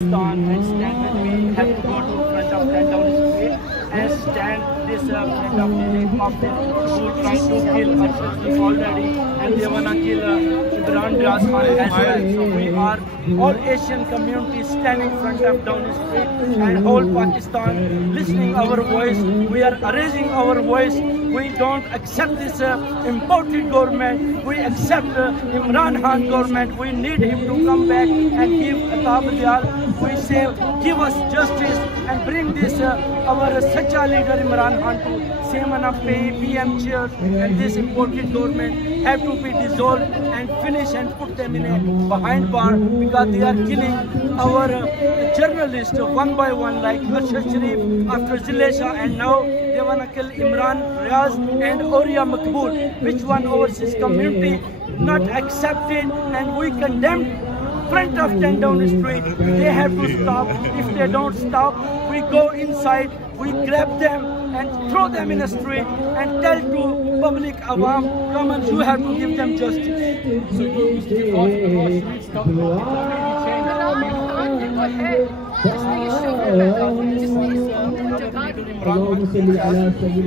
And stand with me, have to go to front of 10downing street and stand this front of the mountain who trying to kill Arshad already, and they wanna kill Imran Khan as well. So we are all Asian community standing front of Downing Street and whole Pakistan listening our voice. We are raising our voice. We don't accept this imported government. We accept Imran Khan government. We need him to come back and give Atab Diyal. We say, give us justice and bring this our Sacha leader Imran Khan to same enough pay, PM chairs, and this imported government have to be dissolved and finish and put them in a behind bar, because they are killing our journalists one by one, like Arshad Sharif after Zilesha, and now they want to kill Imran Riaz and Auria Makbul. Which one overseas community not accepted, and we condemn front of 10downing street. They have to stop. If they don't stop, we go inside, we grab them and throw them in the street and tell to public awam, come on, you have to give them justice. So you still ask the streets government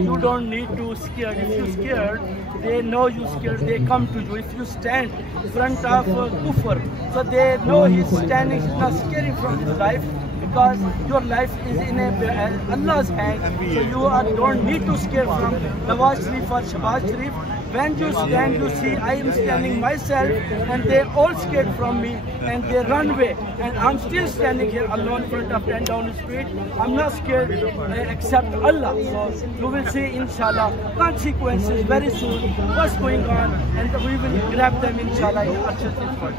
You don't need to scare. If you're scared, they know you scared, they come to you. If you stand in front of Kufr, so they know he's standing, he's not scaring from his life, because your life is in Allah's hand. So you don't need to scare from Nawaz Sharif or Shahbaz Sharif. When you stand, you see I am standing myself, and they all scared from me and they run away, and I'm still standing here alone in front of 10downing street. I'm not scared except Allah. So you will see, inshallah, consequences very soon, what's going on, and we will grab them, inshallah, in Arshad's court.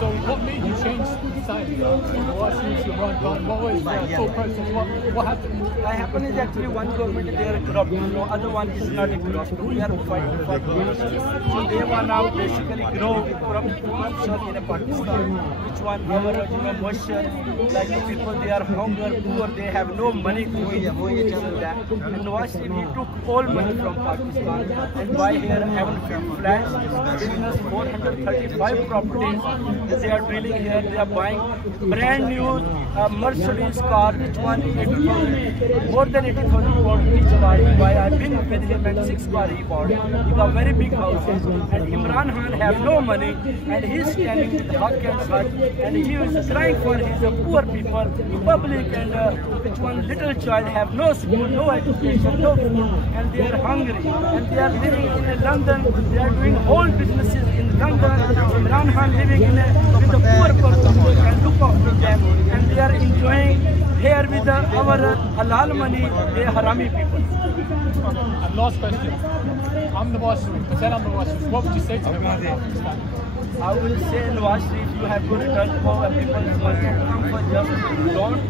So what made you change sides? What was the thought process? What happened? What happened is actually one government they are corrupt, other one is not a corrupt. We are fighting for democracy. So they want now basically grow corruption in Pakistan. Which one our moisture, like the people, they are hunger, poor, they have no money to eat, that. And Nawaz Sharif, he took all money from Pakistan and buy here 7 flats, business 435 properties. They are drilling here, they are buying brand new Mercedes car, which one more than 80,000 each car he buy. I've been with him and 6 cars he bought. He got very big houses, and Imran Khan have no money, and he's standing with hug and such, and he is crying for his poor people, public, and which one little child have no school, no education, no food, and they are hungry, and they are living in London. They are doing whole businesses in London. Imran Khan living with the poor person who can look after them, and they are enjoying here with our halal money. They are harami people. And last question. I'm Nawaz Sharif. Pretend I'm Nawaz Sharif. What would you say to them about Pakistan? I will say, Nawaz Sharif, you have to return for people's money and come for justice. Don't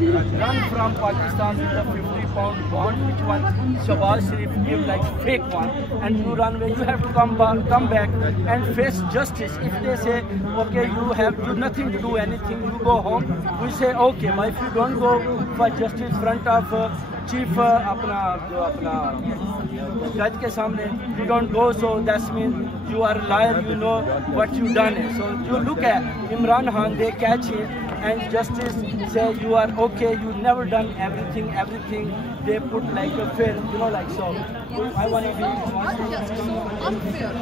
run from Pakistan with a 50-pound bond, which one Shahbaz Sharif give like fake one, and you run away. You have to come back and face justice. If they say, okay, you have nothing to do anything, you go home, we say, okay, but if you don't go for justice in front of chief judge ke samne, you don't go, so that means you are a liar, you know what you done. So you look at Imran Khan, they catch him, and justice say you are okay, you never done everything, they put like a fair, like so. I want to be unfair.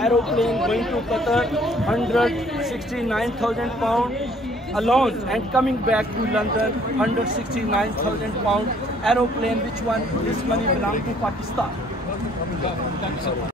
Aeroplane going to Qatar, 169,000 pounds alone, and coming back to London, 169,000 pounds aeroplane, which one this money belongs to Pakistan.